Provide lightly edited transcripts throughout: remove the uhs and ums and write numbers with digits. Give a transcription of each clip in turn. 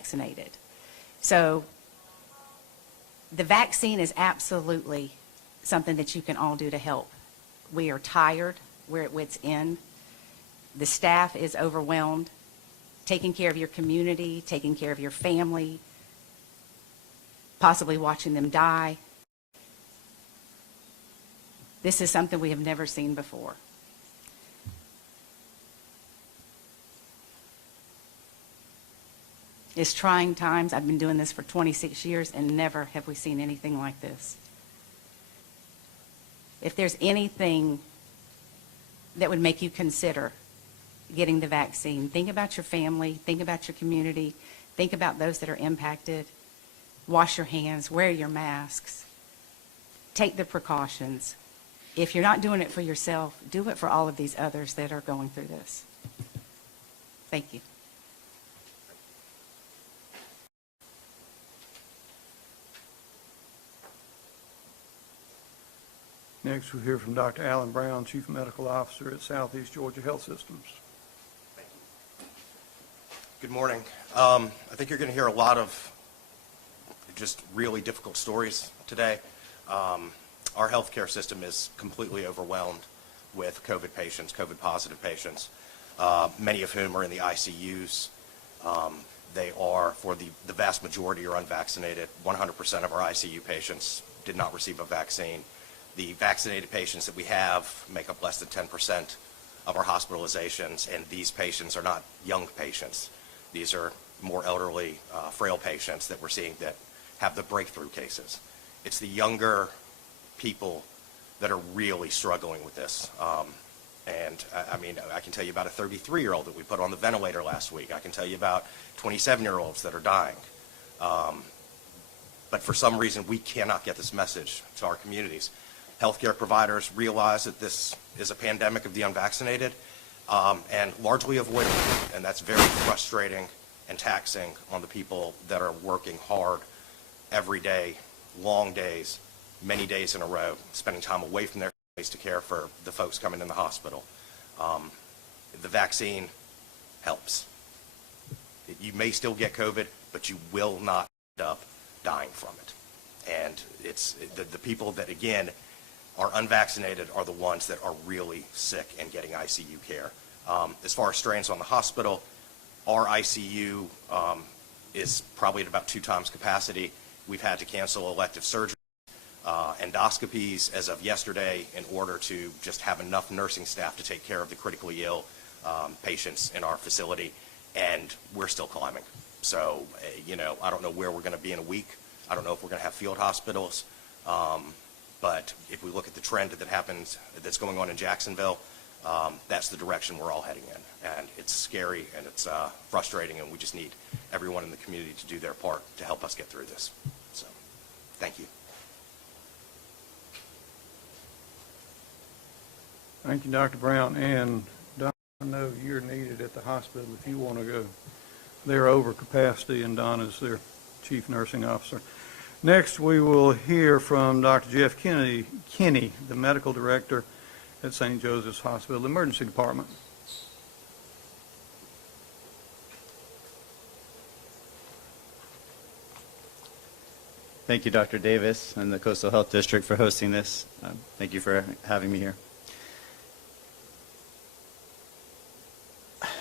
vaccinated. So the vaccine is absolutely something that you can all do to help. We are tired. We're at wit's end. The staff is overwhelmed. Taking care of your community, taking care of your family, possibly watching them die. This is something we have never seen before. It's trying times. I've been doing this for 26 years and never have we seen anything like this. If there's anything that would make you consider getting the vaccine, think about your family, think about your community, think about those that are impacted. Wash your hands, wear your masks, take the precautions. If you're not doing it for yourself, do it for all of these others that are going through this. Thank you. Next, we'll hear from Dr. Alan Brown, Chief Medical Officer at Southeast Georgia Health Systems. Good morning. I think you're going to hear a lot of just really difficult stories today. Our healthcare system is completely overwhelmed with COVID patients, COVID positive patients, many of whom are in the ICUs. They are, for the vast majority, are unvaccinated. 100% of our ICU patients did not receive a vaccine. The vaccinated patients that we have make up less than 10% of our hospitalizations, and these patients are not young patients. These are more elderly, frail patients that we're seeing that have the breakthrough cases. It's the younger people that are really struggling with this. I mean, I can tell you about a 33-year-old that we put on the ventilator last week. I can tell you about 27-year-olds that are dying. But for some reason, we cannot get this message to our communities. Healthcare providers realize that this is a pandemic of the unvaccinated and largely avoidable. And that's very frustrating and taxing on the people that are working hard every day, long days, many days in a row, spending time away from their families to care for the folks coming in the hospital. The vaccine helps. You may still get COVID, but you will not end up dying from it. And it's the people that, again, are unvaccinated are the ones that are really sick and getting ICU care. As far as strains on the hospital, our ICU is probably at about 2 times capacity. We've had to cancel elective surgery, endoscopies as of yesterday in order to just have enough nursing staff to take care of the critically ill patients in our facility, and we're still climbing. So, you know, I don't know where we're going to be in a week. I don't know if we're going to have field hospitals. But if we look at the trend that's going on in Jacksonville, that's the direction we're all heading in. And it's scary and it's frustrating, and we just need everyone in the community to do their part to help us get through this. So, thank you. Thank you, Dr. Brown. And Donna, I know you're needed at the hospital if you want to go. They're over capacity, and Donna's their Chief Nursing Officer. Next, we will hear from Dr. Jeff Kinney, the Medical Director at St. Joseph's Hospital Emergency Department. Thank you, Dr. Davis and the Coastal Health District for hosting this. Thank you for having me here.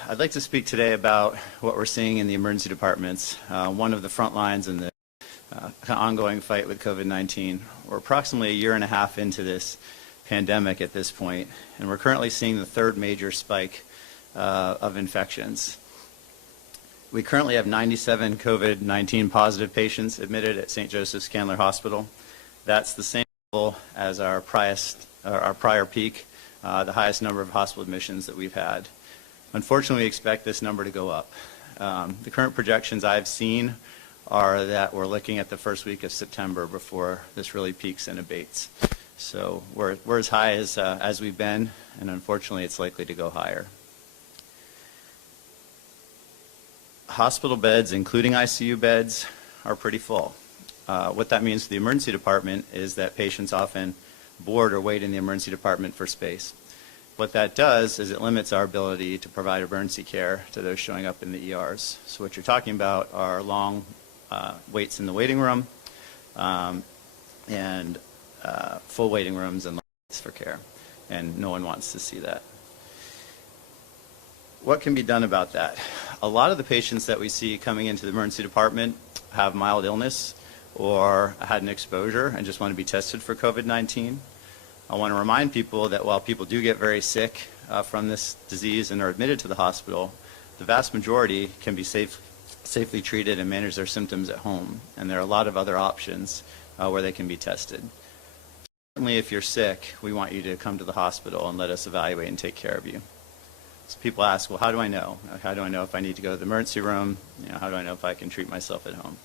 I'd like to speak today about what we're seeing in the emergency departments, one of the front lines in the ongoing fight with COVID-19. We're approximately a year and a half into this pandemic at this point, and we're currently seeing the 3rd major spike of infections. We currently have 97 COVID-19 positive patients admitted at St. Joseph's Candler Hospital. That's the same level as our prior peak, the highest number of hospital admissions that we've had. Unfortunately, we expect this number to go up. The current projections I've seen are that we're looking at the first week of September before this really peaks and abates. So we're as high as we've been, and unfortunately it's likely to go higher. Hospital beds, including ICU beds, are pretty full. What that means to the emergency department is that patients often board or wait in the emergency department for space. What that does is it limits our ability to provide emergency care to those showing up in the ERs. So what you're talking about are long waits in the waiting room and full waiting rooms and lines for care. And no one wants to see that. What can be done about that? A lot of the patients that we see coming into the emergency department have mild illness or had an exposure and just want to be tested for COVID-19. I want to remind people that while people do get very sick from this disease and are admitted to the hospital, the vast majority can be safely treated and manage their symptoms at home. And there are a lot of other options where they can be tested. Certainly if you're sick, we want you to come to the hospital and let us evaluate and take care of you. So people ask, well, how do I know? How do I know if I need to go to the emergency room? How do I know if I can treat myself at home?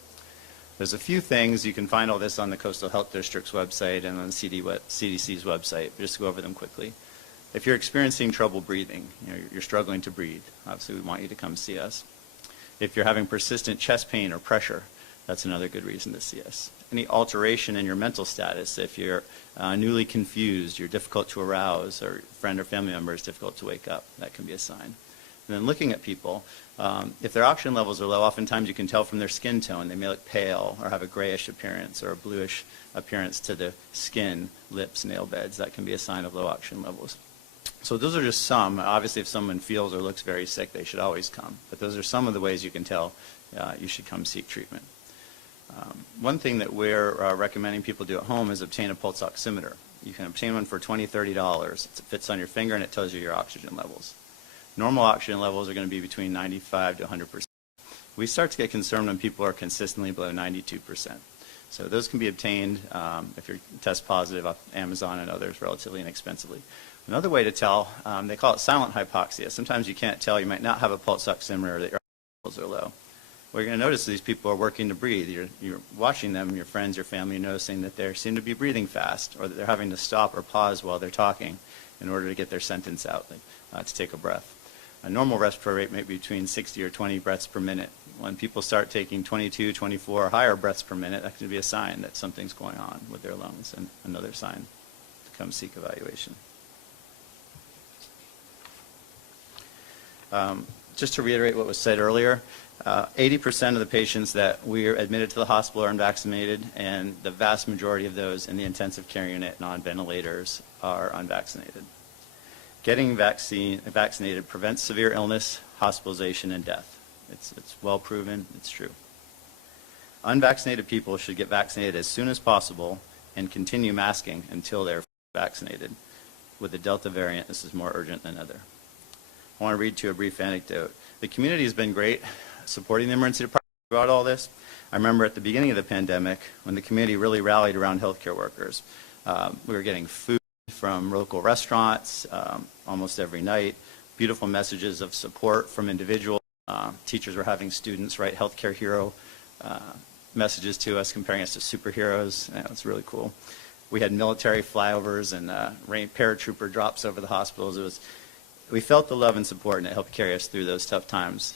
There's a few things. You can find all this on the Coastal Health District's website and on the CDC's website. Just to go over them quickly. If you're experiencing trouble breathing, you're struggling to breathe, obviously we want you to come see us. If you're having persistent chest pain or pressure, that's another good reason to see us. Any alteration in your mental status, if you're newly confused, you're difficult to arouse, or a friend or family member is difficult to wake up, that can be a sign. And then looking at people, if their oxygen levels are low, oftentimes you can tell from their skin tone. They may look pale or have a grayish appearance or a bluish appearance to the skin, lips, nail beds. That can be a sign of low oxygen levels. So those are just some. Obviously, if someone feels or looks very sick, they should always come. But those are some of the ways you can tell you should come seek treatment. One thing that we're recommending people do at home is obtain a pulse oximeter. You can obtain one for $20, $30. It fits on your finger and it tells you your oxygen levels. Normal oxygen levels are going to be between 95 to 100%. We start to get concerned when people are consistently below 92%. So those can be obtained if you're test positive off Amazon and others relatively inexpensively. Another way to tell, they call it silent hypoxia. Sometimes you can't tell. You might not have a pulse oximeter that your oxygen levels are low. What you're going to notice is these people are working to breathe. You're watching them, your friends, your family, noticing that they seem to be breathing fast or that they're having to stop or pause while they're talking in order to get their sentence out, to take a breath. A normal respiratory rate may be between 60 or 20 breaths per minute. When people start taking 22, 24 or higher breaths per minute, that can be a sign that something's going on with their lungs, and another sign to come seek evaluation. Just to reiterate what was said earlier, 80% of the patients that we are admitted to the hospital are unvaccinated, and the vast majority of those in the intensive care unit, non-ventilators, are unvaccinated. Getting vaccinated prevents severe illness, hospitalization, and death. It's well proven. It's true. Unvaccinated people should get vaccinated as soon as possible and continue masking until they're vaccinated. With the Delta variant, this is more urgent than ever. I want to read to you a brief anecdote. The community has been great supporting the emergency department throughout all this. I remember at the beginning of the pandemic when the community really rallied around healthcare workers. We were getting food from local restaurants almost every night, beautiful messages of support from individuals. Teachers were having students write healthcare hero messages to us, comparing us to superheroes. It was really cool. We had military flyovers and paratrooper drops over the hospitals. We felt the love and support, and it helped carry us through those tough times.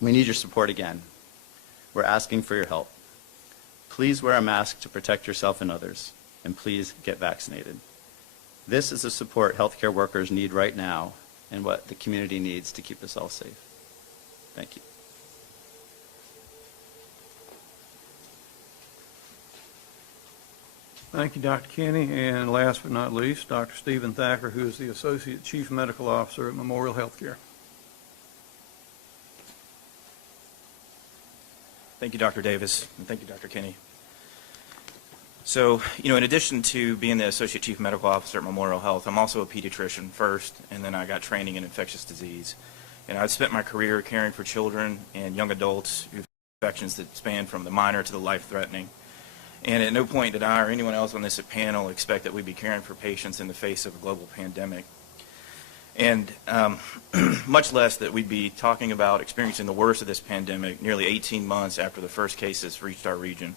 We need your support again. We're asking for your help. Please wear a mask to protect yourself and others, and please get vaccinated. This is the support healthcare workers need right now and what the community needs to keep us all safe. Thank you. Thank you, Dr. Kinney. And last but not least, Dr. Stephen Thacker, who is the Associate Chief Medical Officer at Memorial Healthcare. Thank you, Dr. Davis, and thank you, Dr. Kinney. So, in addition to being the Associate Chief Medical Officer at Memorial Health, I'm also a pediatrician first, and then I got training in infectious disease. And I've spent my career caring for children and young adults who have infections that span from the minor to the life-threatening. And at no point did I or anyone else on this panel expect that we'd be caring for patients in the face of a global pandemic. And much less that we'd be talking about experiencing the worst of this pandemic nearly 18 months after the first cases reached our region.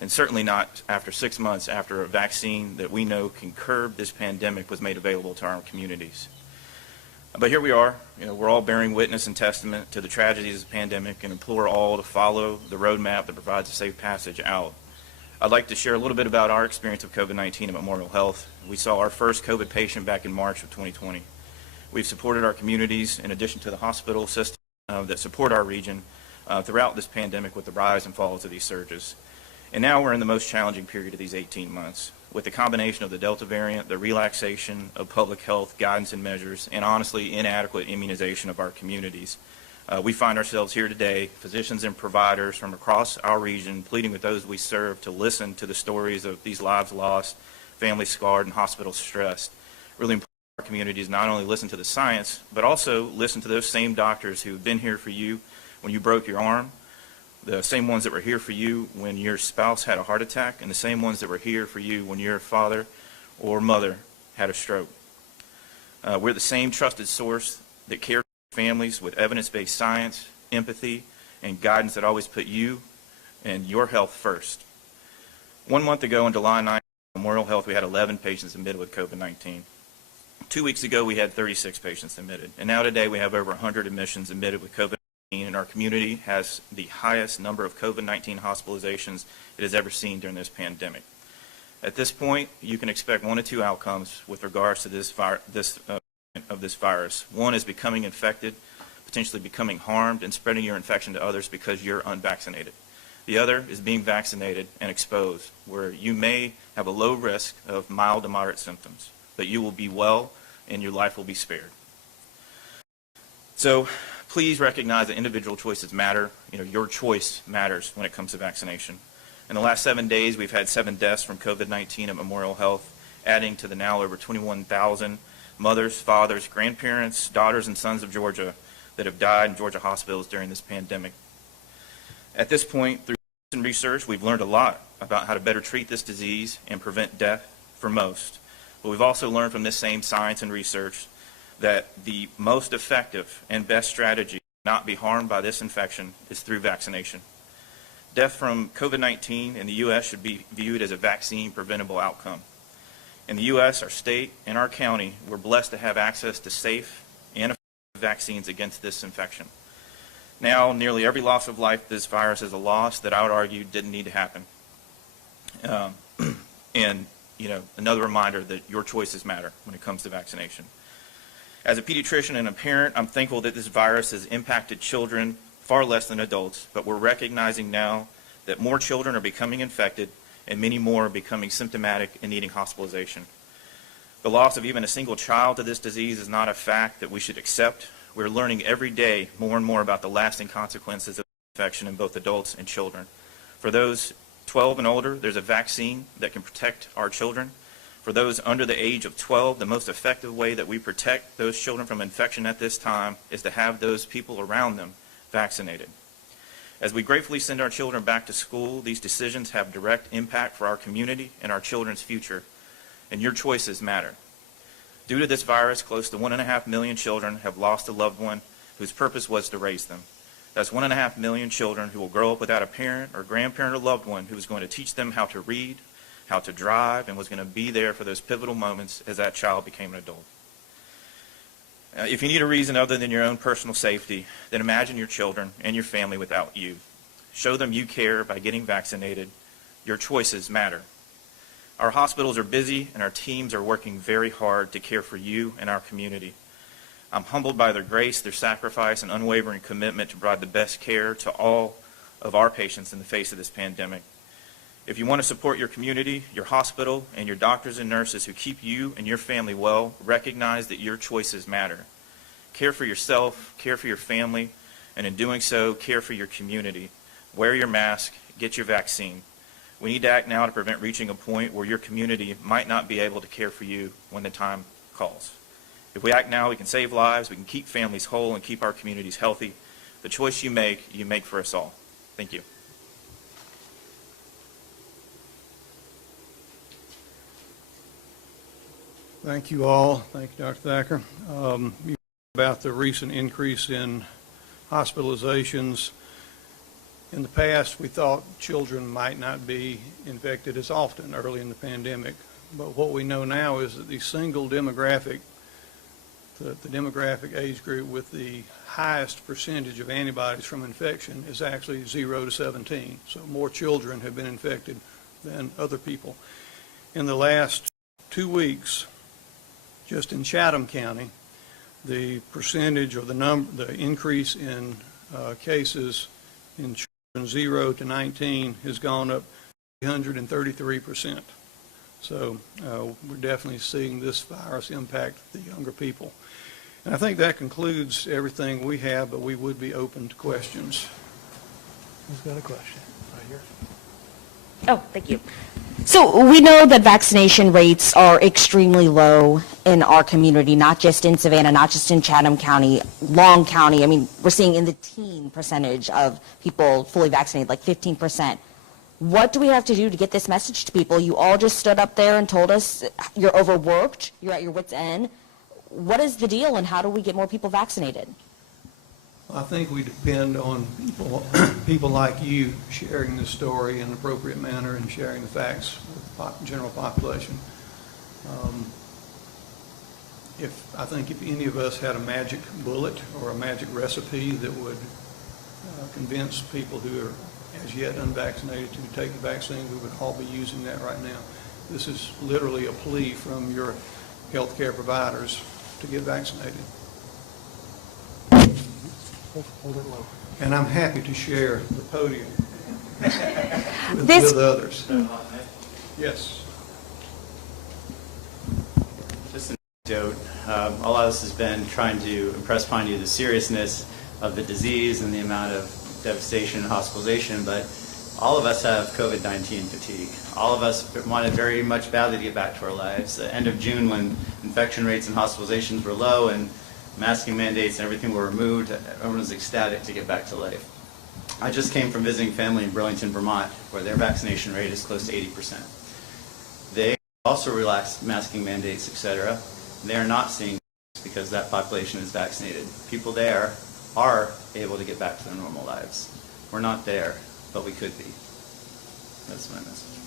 And certainly not after 6 months after a vaccine that we know can curb this pandemic was made available to our communities. But here we are, we're all bearing witness and testament to the tragedies of the pandemic and implore all to follow the roadmap that provides a safe passage out. I'd like to share a little bit about our experience of COVID-19 at Memorial Health. We saw our first COVID patient back in March of 2020. We've supported our communities in addition to the hospital system that support our region throughout this pandemic with the rise and falls of these surges. And now we're in the most challenging period of these 18 months with the combination of the Delta variant, the relaxation of public health guidance and measures, and honestly inadequate immunization of our communities. We find ourselves here today, physicians and providers from across our region, pleading with those we serve to listen to the stories of these lives lost, families scarred, and hospitals stressed. Really important for our communities not only listen to the science, but also listen to those same doctors who've been here for you when you broke your arm, the same ones that were here for you when your spouse had a heart attack, and the same ones that were here for you when your father or mother had a stroke. We're the same trusted source that cares for families with evidence-based science, empathy, and guidance that always put you and your health first. 1 month ago, on July 9th, at Memorial Health, we had 11 patients admitted with COVID-19. 2 weeks ago, we had 36 patients admitted. And now today, we have over 100 admissions admitted with COVID-19, and our community has the highest number of COVID-19 hospitalizations it has ever seen during this pandemic. At this point, you can expect one of two outcomes with regards to this virus. One is becoming infected, potentially becoming harmed, and spreading your infection to others because you're unvaccinated. The other is being vaccinated and exposed, where you may have a low risk of mild to moderate symptoms, but you will be well and your life will be spared. So please recognize that individual choices matter. Your choice matters when it comes to vaccination. In the last 7 days, we've had 7 deaths from COVID-19 at Memorial Health, adding to the now over 21,000 mothers, fathers, grandparents, daughters, and sons of Georgia that have died in Georgia hospitals during this pandemic. At this point, through research, we've learned a lot about how to better treat this disease and prevent death for most. But we've also learned from this same science and research that the most effective and best strategy to not be harmed by this infection is through vaccination. Death from COVID-19 in the U.S. should be viewed as a vaccine-preventable outcome. In the U.S., our state, and our county, we're blessed to have access to safe and effective vaccines against this infection. Now, nearly every loss of life this virus is a loss that I would argue didn't need to happen. And, another reminder that your choices matter when it comes to vaccination. As a pediatrician and a parent, I'm thankful that this virus has impacted children far less than adults, but we're recognizing now that more children are becoming infected and many more are becoming symptomatic and needing hospitalization. The loss of even a single child to this disease is not a fact that we should accept. We're learning every day more and more about the lasting consequences of infection in both adults and children. For those 12 and older, there's a vaccine that can protect our children. For those under the age of 12, the most effective way that we protect those children from infection at this time is to have those people around them vaccinated. As we gratefully send our children back to school, these decisions have direct impact for our community and our children's future, and your choices matter. Due to this virus, close to 1.5 million children have lost a loved one whose purpose was to raise them. That's 1.5 million children who will grow up without a parent or grandparent or loved one who is going to teach them how to read, how to drive, and was going to be there for those pivotal moments as that child became an adult. If you need a reason other than your own personal safety, then imagine your children and your family without you. Show them you care by getting vaccinated. Your choices matter. Our hospitals are busy and our teams are working very hard to care for you and our community. I'm humbled by their grace, their sacrifice, and unwavering commitment to provide the best care to all of our patients in the face of this pandemic. If you want to support your community, your hospital, and your doctors and nurses who keep you and your family well, recognize that your choices matter. Care for yourself, care for your family, and in doing so, care for your community. Wear your mask, get your vaccine. We need to act now to prevent reaching a point where your community might not be able to care for you when the time calls. If we act now, we can save lives, we can keep families whole, and keep our communities healthy. The choice you make for us all. Thank you. Thank you all. Thank you, Dr. Thacker. About the recent increase in hospitalizations. In the past, we thought children might not be infected as often early in the pandemic, but what we know now is that the single demographic, the demographic age group with the highest percentage of antibodies from infection is actually 0 to 17. So more children have been infected than other people. In the last 2 weeks, just in Chatham County, the percentage or the increase in cases in children 0 to 19 has gone up 333%. So we're definitely seeing this virus impact the younger people. And I think that concludes everything we have, but we would be open to questions. Who's got a question? Right here. Oh, thank you. So we know that vaccination rates are extremely low in our community, not just in Savannah, not just in Chatham County, Long County. I mean, we're seeing in the teen percentage of people fully vaccinated, like 15%. What do we have to do to get this message to people? You all just stood up there and told us you're overworked, you're at your wit's end. What is the deal, and how do we get more people vaccinated? I think we depend on people like you sharing the story in an appropriate manner and sharing the facts with the general population. I think if any of us had a magic bullet or a magic recipe that would convince people who are as yet unvaccinated to take the vaccine, we would all be using that right now. This is literally a plea from your healthcare providers to get vaccinated. Hold it low. And I'm happy to share the podium with others. Yes. Just an anecdote. A lot of this has been trying to impress upon you the seriousness of the disease and the amount of devastation and hospitalization, but all of us have COVID-19 fatigue. All of us wanted very much badly to get back to our lives. The end of June, when infection rates and hospitalizations were low and masking mandates and everything were removed, everyone was ecstatic to get back to life. I just came from visiting family in Burlington, Vermont, where their vaccination rate is close to 80%. They also relaxed masking mandates, etc. They are not seeing this because that population is vaccinated. People there are able to get back to their normal lives. We're not there, but we could be. That's my message.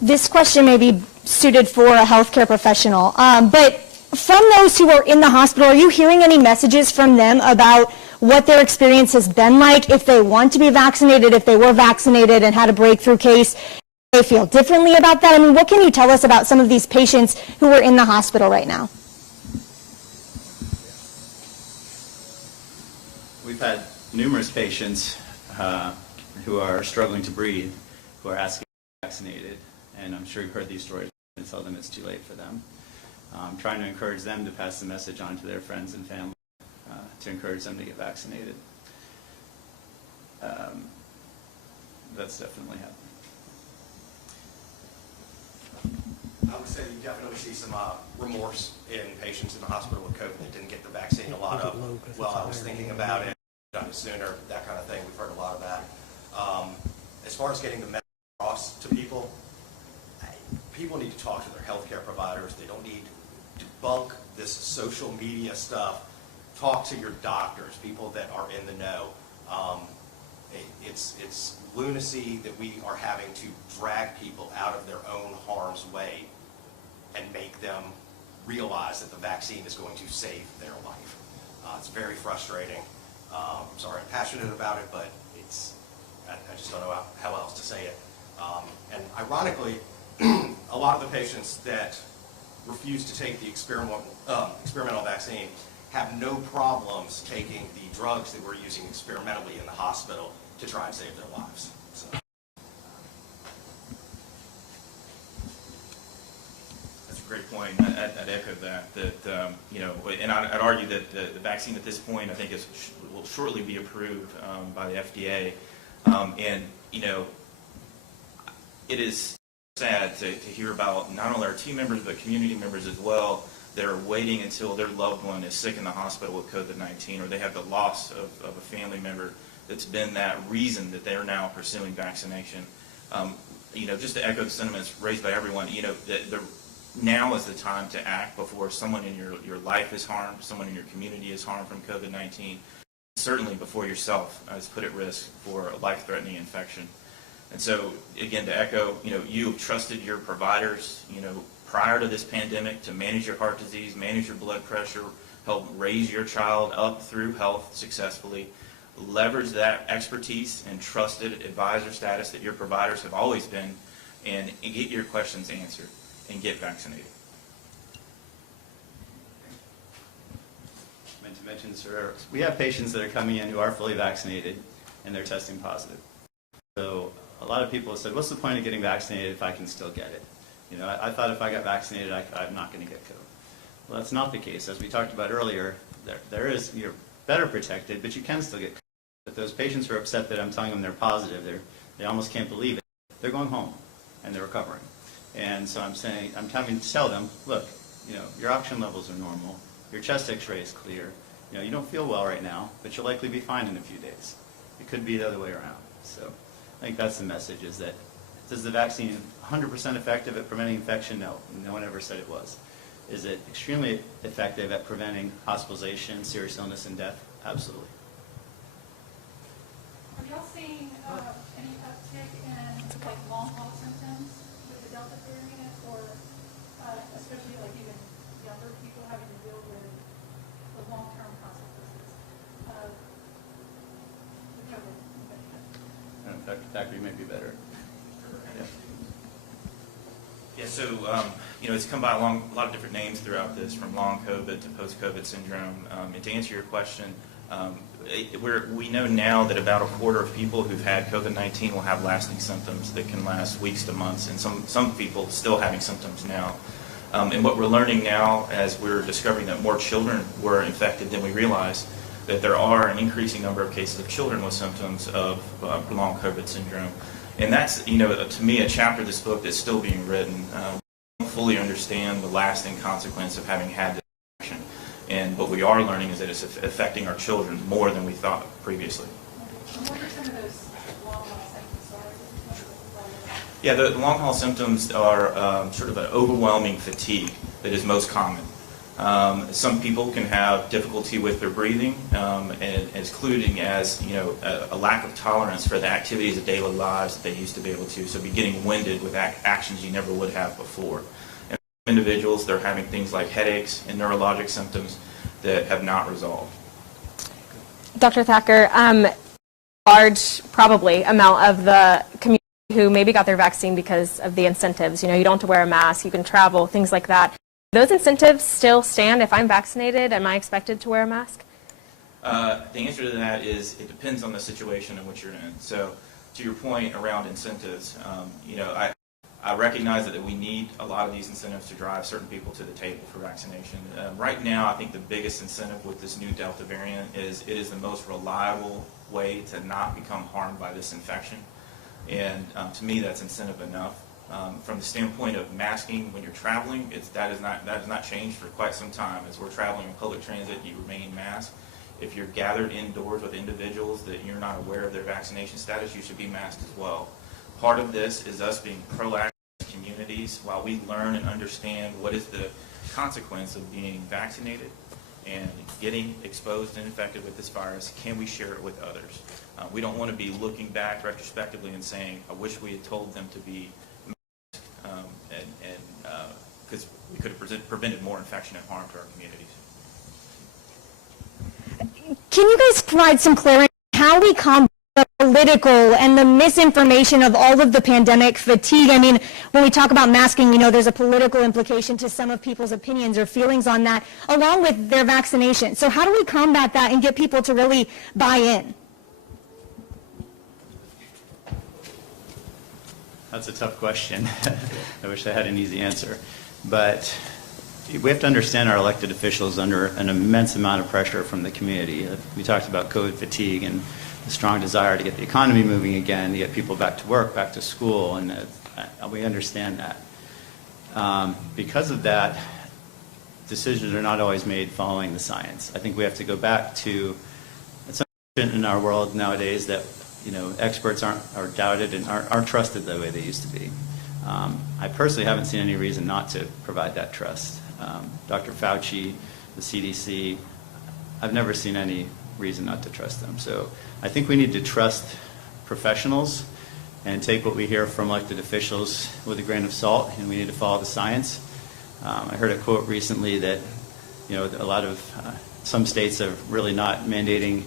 This question may be suited for a healthcare professional, but from those who are in the hospital, are you hearing any messages from them about what their experience has been like, if they want to be vaccinated, if they were vaccinated and had a breakthrough case, they feel differently about that? I mean, what can you tell us about some of these patients who are in the hospital right now? We've had numerous patients who are struggling to breathe, who are asking to be vaccinated, and I'm sure you've heard these stories and tell them it's too late for them. Trying to encourage them to pass the message on to their friends and family to encourage them to get vaccinated. That's definitely happening. I would say you definitely see some remorse in patients in the hospital with COVID that didn't get the vaccine. A lot of, well, I was thinking about it, done it sooner, that kind of thing. We've heard a lot of that. As far as getting the message across to people, people need to talk to their healthcare providers. They don't need to debunk this social media stuff. Talk to your doctors, people that are in the know. It's lunacy that we are having to drag people out of their own harm's way and make them realize that the vaccine is going to save their life. It's very frustrating. Sorry, I'm passionate about it, but I just don't know how else to say it. And ironically, a lot of the patients that refuse to take the experimental vaccine have no problems taking the drugs that we're using experimentally in the hospital to try and save their lives. So. That's a great point. I'd echo that. And I'd argue that the vaccine at this point, I think, will shortly be approved by the FDA. It is sad to hear about not only our team members but community members as well that are waiting until their loved one is sick in the hospital with COVID-19, or they have the loss of a family member that's been that reason that they're now pursuing vaccination. Just to echo the sentiments raised by everyone, now is the time to act before someone in your life is harmed, someone in your community is harmed from COVID-19, certainly before yourself is put at risk for a life-threatening infection. And so, again, to echo, you've trusted your providers, prior to this pandemic to manage your heart disease, manage your blood pressure, help raise your child up through health successfully. leverage that expertise and trusted advisor status that your providers have always been, and get your questions answered and get vaccinated. I meant to mention, sir, we have patients that are coming in who are fully vaccinated and they're testing positive. So a lot of people have said, what's the point of getting vaccinated if I can still get it? You know, I thought if I got vaccinated, I'm not going to get COVID. Well, that's not the case. As we talked about earlier, you're better protected, but you can still get COVID. But those patients who are upset that I'm telling them they're positive, they almost can't believe it. They're going home and they're recovering. And so I'm having to tell them, look, you know, your oxygen levels are normal, your chest x-ray is clear, you know, you don't feel well right now, but you'll likely be fine in a few days. It could be the other way around. So I think that's the message, is that, is the vaccine 100% effective at preventing infection? No. No one ever said it was. Is it extremely effective at preventing hospitalization, serious illness, and death? Absolutely. Are y'all seeing any uptick in like long haul symptoms with the Delta variant, or especially like even younger people having to deal with the long-term consequences of the COVID infection? In fact, Thackeray may be better. Yeah, so, you know, it's come by a lot of different names throughout this, from long COVID to post-COVID syndrome. And to answer your question, we know now that about a quarter of people who've had COVID-19 will have lasting symptoms that can last weeks to months, and some people still having symptoms now. And what we're learning now, as we're discovering that more children were infected than we realized, that there are an increasing number of cases of children with symptoms of long COVID syndrome. And that's, you know, to me, a chapter of this book that's still being written. We don't fully understand the lasting consequence of having had this infection. And what we are learning is that it's affecting our children more than we thought previously. And what are some of those long haul symptoms? Yeah, the long haul symptoms are sort of an overwhelming fatigue that is most common. Some people can have difficulty with their breathing, and including as, you know, a lack of tolerance for the activities of daily lives that they used to be able to. So be getting winded with actions you never would have before. And for individuals, they're having things like headaches and neurologic symptoms that have not resolved. Dr. Thacker, large, probably, amount of the community who maybe got their vaccine because of the incentives. You know, you don't have to wear a mask, you can travel, things like that. Those incentives still stand. If I'm vaccinated, am I expected to wear a mask? The answer to that is it depends on the situation in which you're in. So to your point around incentives, you know, I recognize that we need a lot of these incentives to drive certain people to the table for vaccination. Right now, I think the biggest incentive with this new Delta variant is it is the most reliable way to not become harmed by this infection. And to me, that's incentive enough. From the standpoint of masking when you're traveling, that has not changed for quite some time. As we're traveling in public transit, you remain masked. If you're gathered indoors with individuals that you're not aware of their vaccination status, you should be masked as well. Part of this is us being proactive in communities while we learn and understand what is the consequence of being vaccinated and getting exposed and infected with this virus. Can we share it with others? We don't want to be looking back retrospectively and saying, I wish we had told them to be because we could have prevented more infection and harm to our communities. Can you guys provide some clarity on how we combat the political and the misinformation of all of the pandemic fatigue? I mean, when we talk about masking, you know, there's a political implication to some of people's opinions or feelings on that, along with their vaccination. So how do we combat that and get people to really buy in? That's a tough question. I wish I had an easy answer. But we have to understand our elected officials under an immense amount of pressure from the community. We talked about COVID fatigue and the strong desire to get the economy moving again, to get people back to work, back to school, and we understand that. Because of that, decisions are not always made following the science. I think we have to go back to something in our world nowadays that, you know, experts are doubted and aren't trusted the way they used to be. I personally haven't seen any reason not to provide that trust. Dr. Fauci, the CDC, I've never seen any reason not to trust them. So I think we need to trust professionals and take what we hear from elected officials with a grain of salt, and we need to follow the science. I heard a quote recently that, you know, some states are really not mandating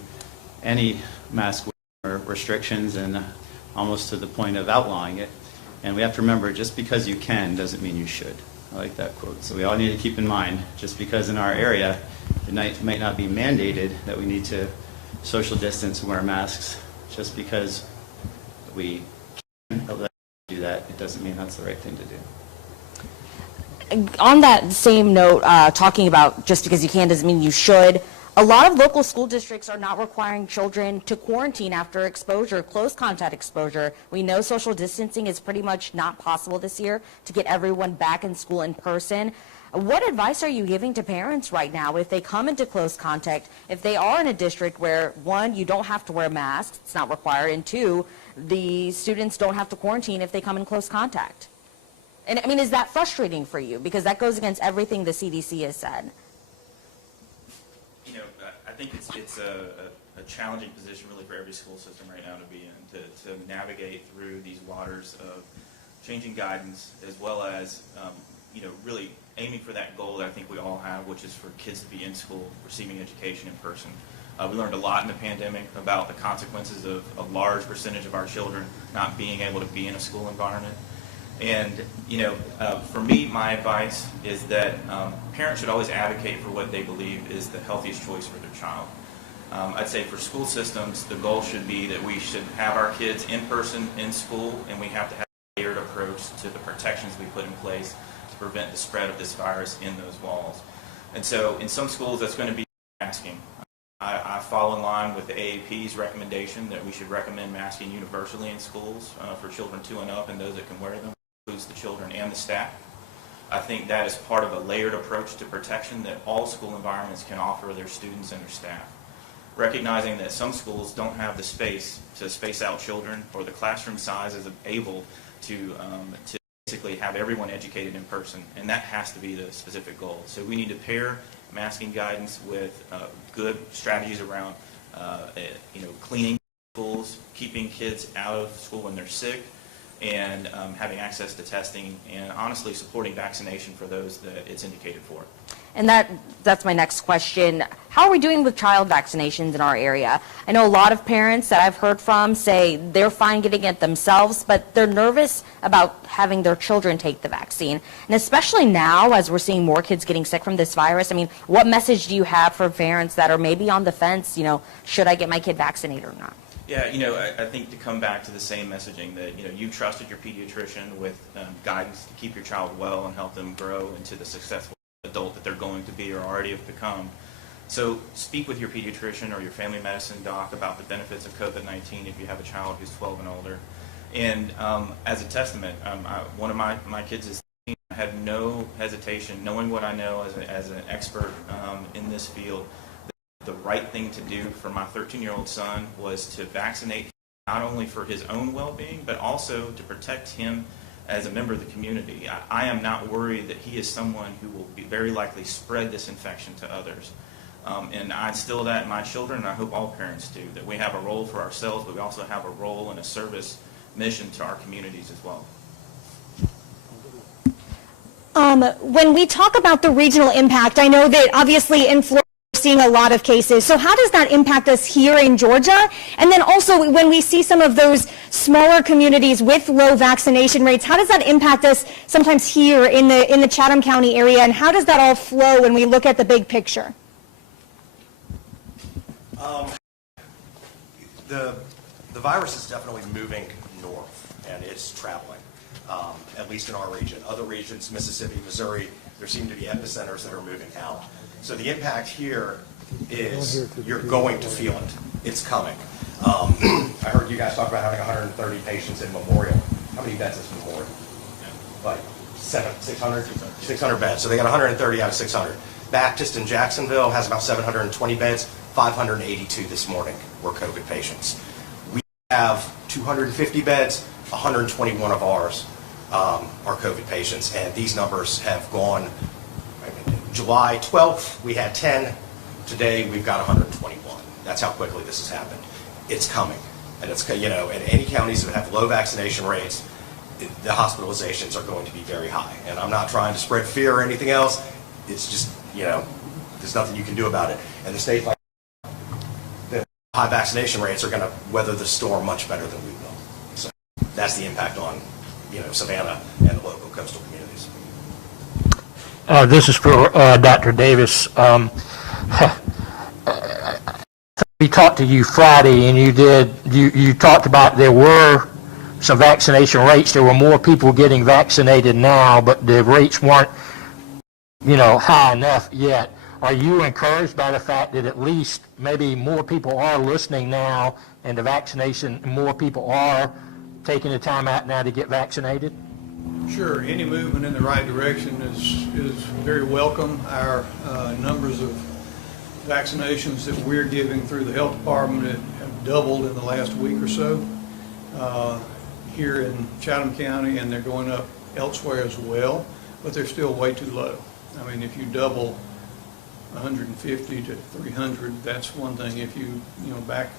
any mask restrictions and almost to the point of outlawing it. And we have to remember, just because you can doesn't mean you should. I like that quote. So we all need to keep in mind, just because in our area it might not be mandated that we need to social distance and wear masks, just because we can do that, it doesn't mean that's the right thing to do. On that same note, talking about just because you can doesn't mean you should, a lot of local school districts are not requiring children to quarantine after exposure, close contact exposure. We know social distancing is pretty much not possible this year to get everyone back in school in person. What advice are you giving to parents right now if they come into close contact, if they are in a district where, one, you don't have to wear masks, it's not required, and two, the students don't have to quarantine if they come in close contact? And I mean, is that frustrating for you? Because that goes against everything the CDC has said. You know, I think it's a challenging position really for every school system right now to be in, to navigate through these waters of changing guidance, as well as, you know, really aiming for that goal that I think we all have, which is for kids to be in school, receiving education in person. We learned a lot in the pandemic about the consequences of a large percentage of our children not being able to be in a school environment. And, you know, for me, my advice is that parents should always advocate for what they believe is the healthiest choice for their child. I'd say for school systems, the goal should be that we should have our kids in person in school, and we have to have a layered approach to the protections we put in place to prevent the spread of this virus in those walls. And so in some schools, that's going to be masking. I fall in line with the AAP's recommendation that we should recommend masking universally in schools for children 2 and up and those that can wear them. Includes the children and the staff. I think that is part of a layered approach to protection that all school environments can offer their students and their staff. Recognizing that some schools don't have the space to space out children, or the classroom size is able to basically have everyone educated in person, and that has to be the specific goal. So we need to pair masking guidance with good strategies around you know, cleaning schools, keeping kids out of school when they're sick, and having access to testing, and honestly supporting vaccination for those that it's indicated for. And that's my next question. How are we doing with child vaccinations in our area? I know a lot of parents that I've heard from say they're fine getting it themselves, but they're nervous about having their children take the vaccine. And especially now, as we're seeing more kids getting sick from this virus, I mean, what message do you have for parents that are maybe on the fence, you know, should I get my kid vaccinated or not? Yeah, you know, I think to come back to the same messaging that, you know, you trusted your pediatrician with guidance to keep your child well and help them grow into the successful adult that they're going to be or already have become. So speak with your pediatrician or your family medicine doc about the benefits of COVID-19 if you have a child who's 12 and older. And as a testament, one of my kids is 13. I had no hesitation, knowing what I know as an expert in this field. The right thing to do for my 13-year-old son was to vaccinate him, not only for his own well-being, but also to protect him as a member of the community. I am not worried that he is someone who will be very likely spread this infection to others. And I instill that in my children, and I hope all parents do, that we have a role for ourselves, but we also have a role and a service mission to our communities as well. When we talk about the regional impact, I know that obviously in Florida, seeing a lot of cases. So how does that impact us here in Georgia? And then also when we see some of those smaller communities with low vaccination rates, how does that impact us sometimes here in the Chatham County area? And how does that all flow when we look at the big picture? The virus is definitely moving north, and it's traveling, at least in our region. Other regions, Mississippi, Missouri, there seem to be epicenters that are moving out. So the impact here is you're going to feel it. It's coming. I heard you guys talk about having 130 patients in Memorial. How many beds is Memorial? Like 600 beds. So they got 130 out of 600. Baptist in Jacksonville has about 720 beds. 582 this morning were COVID patients. We have 250 beds. 121 of ours are COVID patients, and these numbers have gone. July 12th, we had 10. Today, we've got 121. That's how quickly this has happened. It's coming. And it's, you know, in any counties that have low vaccination rates, the hospitalizations are going to be very high. And I'm not trying to spread fear or anything else. It's just, you know, there's nothing you can do about it. And the state, like high vaccination rates are going to weather the storm much better than we will. So that's the impact on, Savannah and the local coastal communities. This is for Dr. Davis. We talked to you Friday, and you talked about there were some vaccination rates. There were more people getting vaccinated now, but the rates weren't, high enough yet. Are you encouraged by the fact that at least maybe more people are listening now, and the vaccination, more people are taking the time out now to get vaccinated? Sure, any movement in the right direction is very welcome. Our numbers of vaccinations that we're giving through the health department have doubled in the last week or so here in Chatham County, and they're going up elsewhere as well, but they're still way too low. I mean, if you double 150 to 300, that's one thing. If back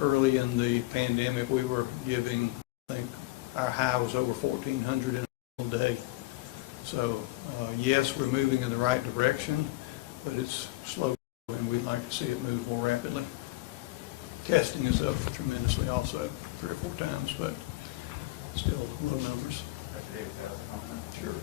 early in the pandemic, we were giving, I think our high was over 1,400 in a day. So yes, we're moving in the right direction, but it's slow, and we'd like to see it move more rapidly. Testing is up tremendously also, 3 or 4 times, but still low numbers. Sure.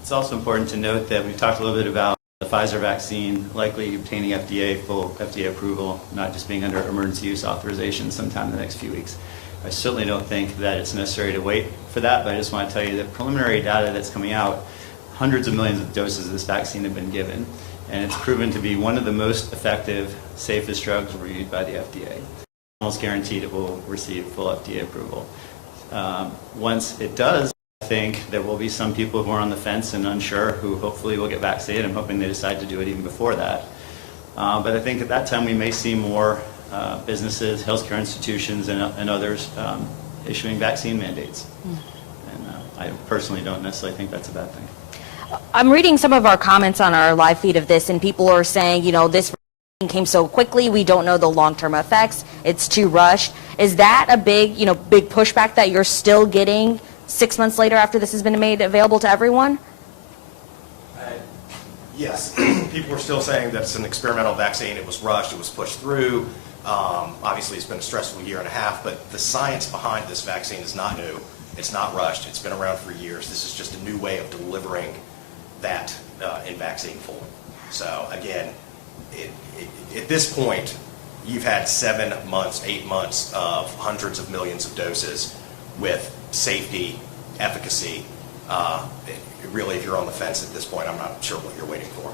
It's also important to note that we've talked a little bit about the Pfizer vaccine likely obtaining full FDA approval, not just being under emergency use authorization sometime in the next few weeks. I certainly don't think that it's necessary to wait for that, but I just want to tell you that preliminary data that's coming out, hundreds of millions of doses of this vaccine have been given, and it's proven to be one of the most effective, safest drugs reviewed by the FDA. Almost guaranteed it will receive full FDA approval. Once it does, I think there will be some people who are on the fence and unsure who hopefully will get vaccinated. I'm hoping they decide to do it even before that. But I think at that time we may see more businesses, healthcare institutions, and others issuing vaccine mandates. And I personally don't necessarily think that's a bad thing. I'm reading some of our comments on our live feed of this, and people are saying, this vaccine came so quickly, we don't know the long-term effects, it's too rushed. Is that a big pushback that you're still getting 6 months later after this has been made available to everyone? Yes, people are still saying that it's an experimental vaccine. It was rushed. It was pushed through. Obviously, it's been a stressful year and a half, but the science behind this vaccine is not new. It's not rushed. It's been around for years. This is just a new way of delivering that in vaccine form. So again, at this point, you've had 7 months, 8 months of hundreds of millions of doses with safety, efficacy. Really, if you're on the fence at this point, I'm not sure what you're waiting for.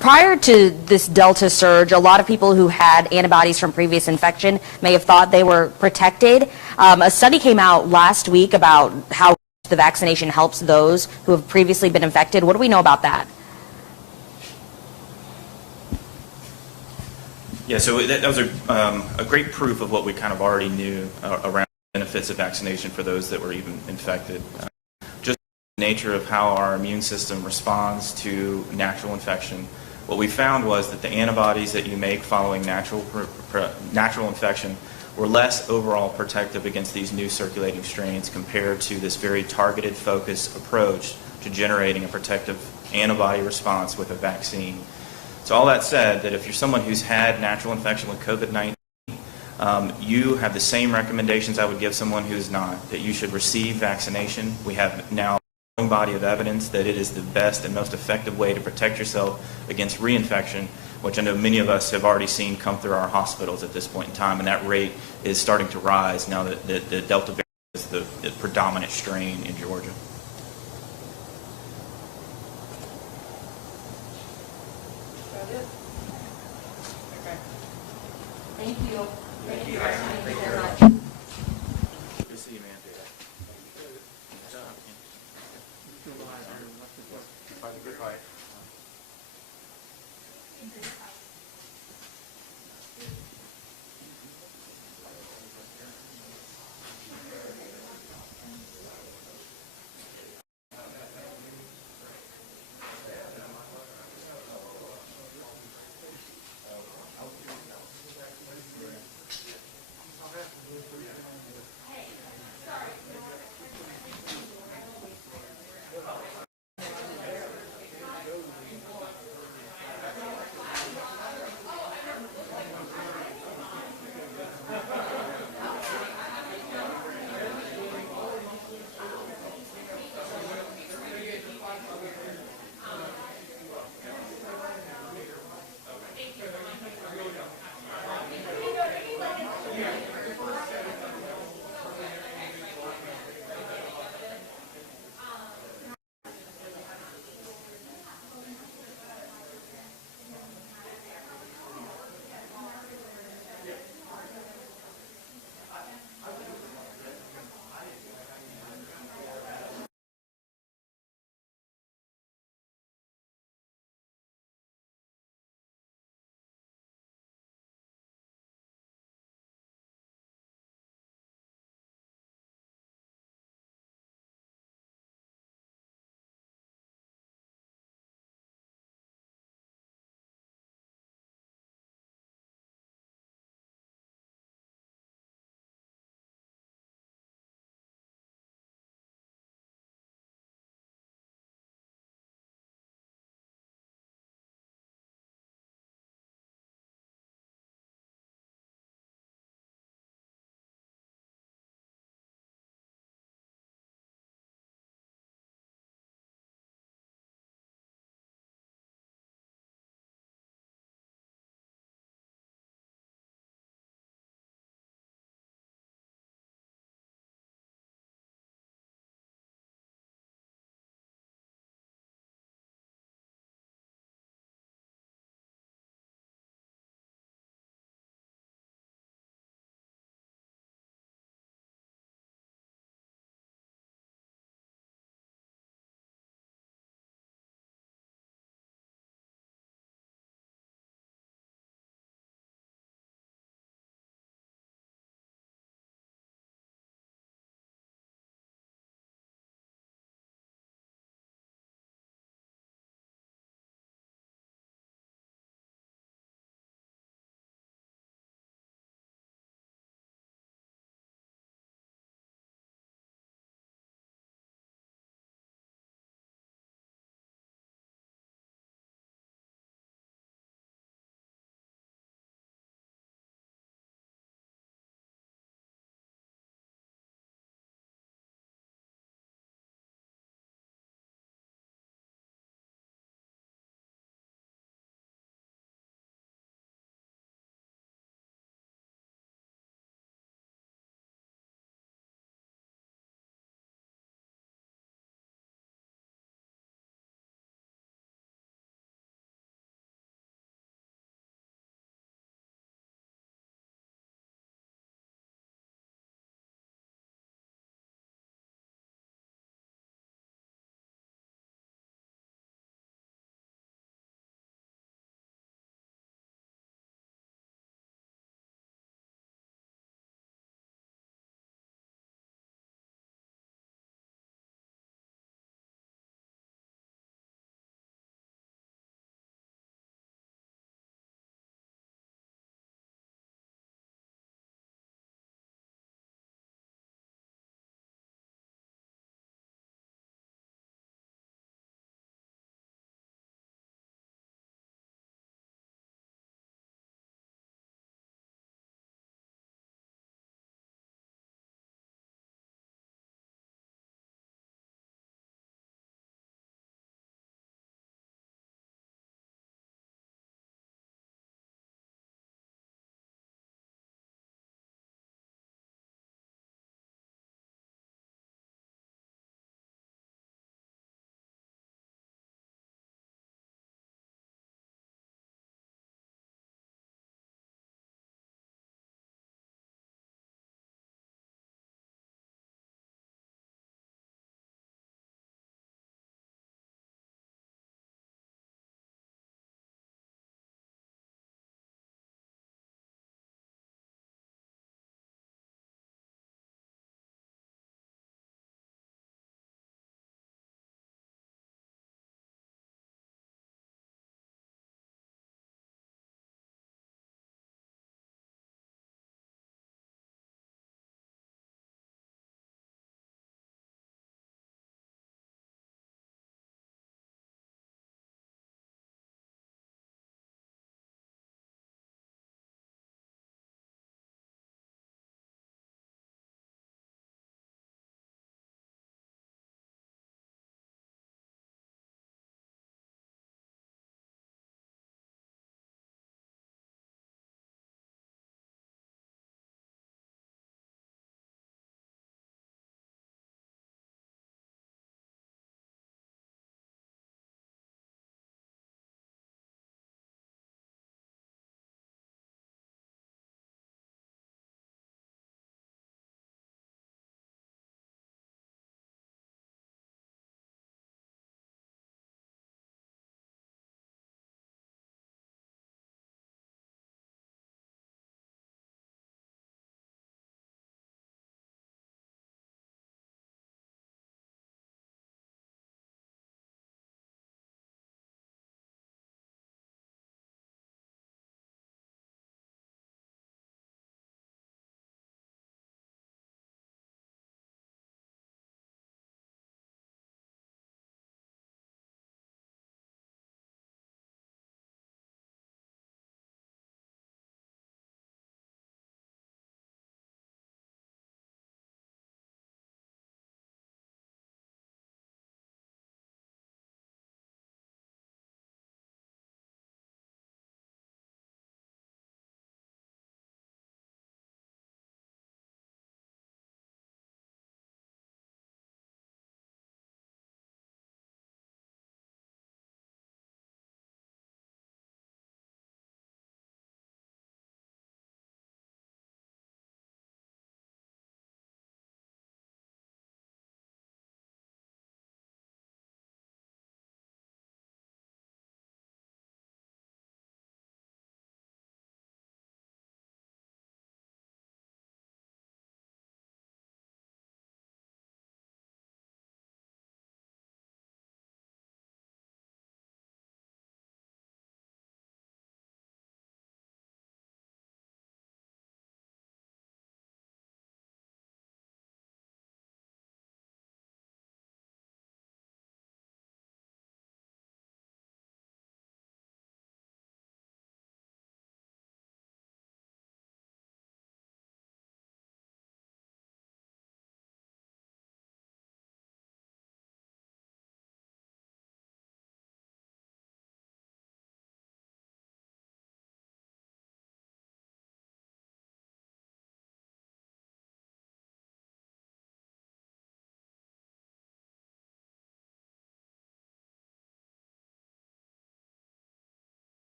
Prior to this Delta surge, a lot of people who had antibodies from previous infection may have thought they were protected. A study came out last week about how the vaccination helps those who have previously been infected. What do we know about that? Yeah, so that was a great proof of what we kind of already knew around the benefits of vaccination for those that were even infected. Just the nature of how our immune system responds to natural infection. What we found was that the antibodies that you make following natural infection were less overall protective against these new circulating strains compared to this very targeted, focused approach to generating a protective antibody response with a vaccine. So all that said, that if you're someone who's had natural infection with COVID-19, you have the same recommendations I would give someone who's not, that you should receive vaccination. We have now a growing body of evidence that it is the best and most effective way to protect yourself against reinfection, which I know many of us have already seen come through our hospitals at this point in time, and that rate is starting to rise now that the Delta variant is the predominant strain in Georgia. Thank you. Thank you very much. Good to see you, man. Good job.